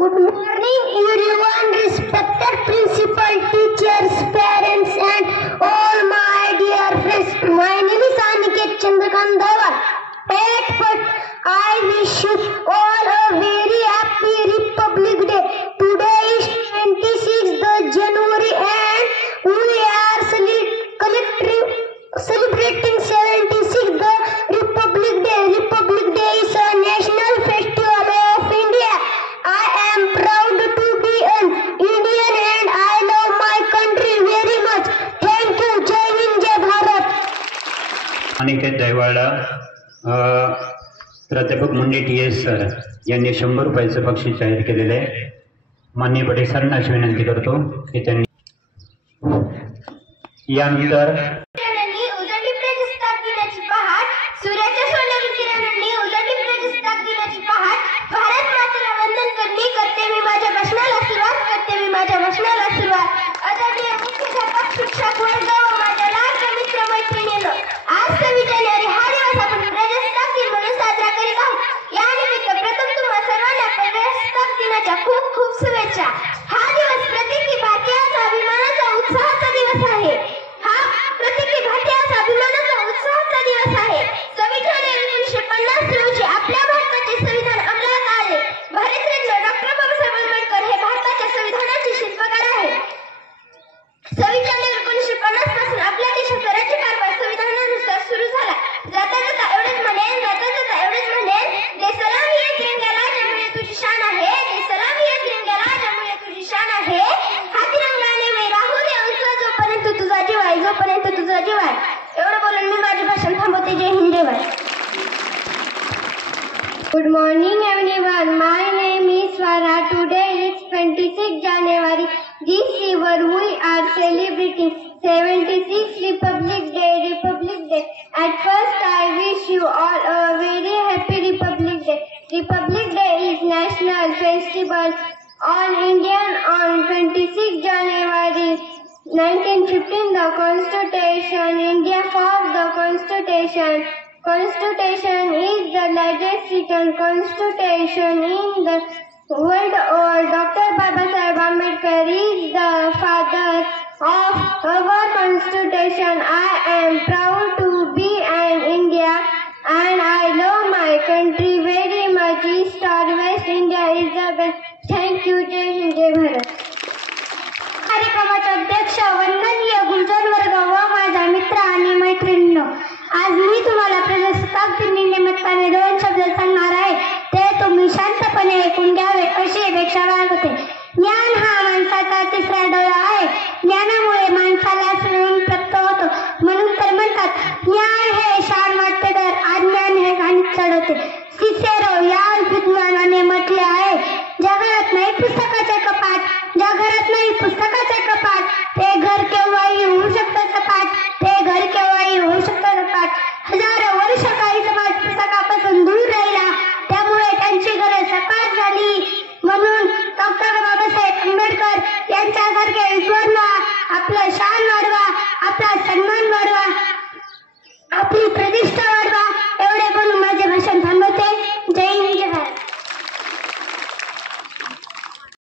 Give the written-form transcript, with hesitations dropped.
Good morning, everyone, respected principal, teachers, parents, and all my dear friends. My name is Aniket Chandrakant Daiwal. At first, I wish you all a very happy Republic Day. Today is 26th January, and we are celebrating 76th Republic Day. Republic Day is a national festival of India. I am proud to be an Indian and I love my country very much. Thank you. Jai Hind, Jai Bharat. Aniket दैवाळा प्राध्यापक Munde TS sir यांनी 100 रुपयाचं बक्षीस जाहीर केलेले आहे. माननीय पटेल सरांना अशी विनंती करतो की त्यांनी यानंतर सूर्याच्या सोनेरी किरणांनी उजळली प्रजासत्ताक दिनाची पहाट भारत मातेला वंदन करणे करते मी माझ्या भाषणाला सुरुवात आदरणीय मुख्याध्यापक शिक्षक वर्ग व माझ्या लाडक्या मित्र मैत्रिणींनो, आज 26 जानेवारी हा दिवस आपण प्रजासत्ताक दिन म्हणून साजरा करीत आहोत. या निमित्त प्रथम तुम्हा सर्वांना प्रजासत्ताक दिनाच्या खूप खूप शुभेच्छा. हा दिवस प्रत्येकी भारतीयाचा अभिमानाचा उत्साहाचा दिवस आहे. हा प्रत्येकी भारतीयाचा अभिमानाचा उत्साहाचा दिवस आहे. 26 जानेवारी 1950 रोजी आपल्या भारताचे संविधान अंमलात आले. भारतरत्न डॉक्टर बाबासाहेब आंबेडकर हे भारताच्या संविधानाचे शिल्पकार आहेत. 26 जानेवारी 1950 पासून आपल्या देशाचा राज्यकारभार संविधानानुसार सुरू झाला. जाता जाता एवढेच म्हणेन दे सलामी या तिरंग्याला ज्यामुळे तुझी शान आहे. दे सलामी या तिरंग्याला ज्यामुळे तुझी शान आहे. हा तिरंगा नेहमी राहू दे उंच जोपर्यंत तुझा जीव आहे. एवढं बोलून मी माझे भाषण थांबवते. जय हिंद, जय Bharat. Good morning everyone. My name is Swara. Today is 26 January. This year we are celebrating 76th Republic Day. At first I wish you all a very happy Republic Day. Republic Day is national festival on Indian on 26 January 1915. The Constitution, India fought the Constitution. Constitution is the largest written constitution in the world. Dr. Babasaheb Ambedkar is the father of our constitution. I am proud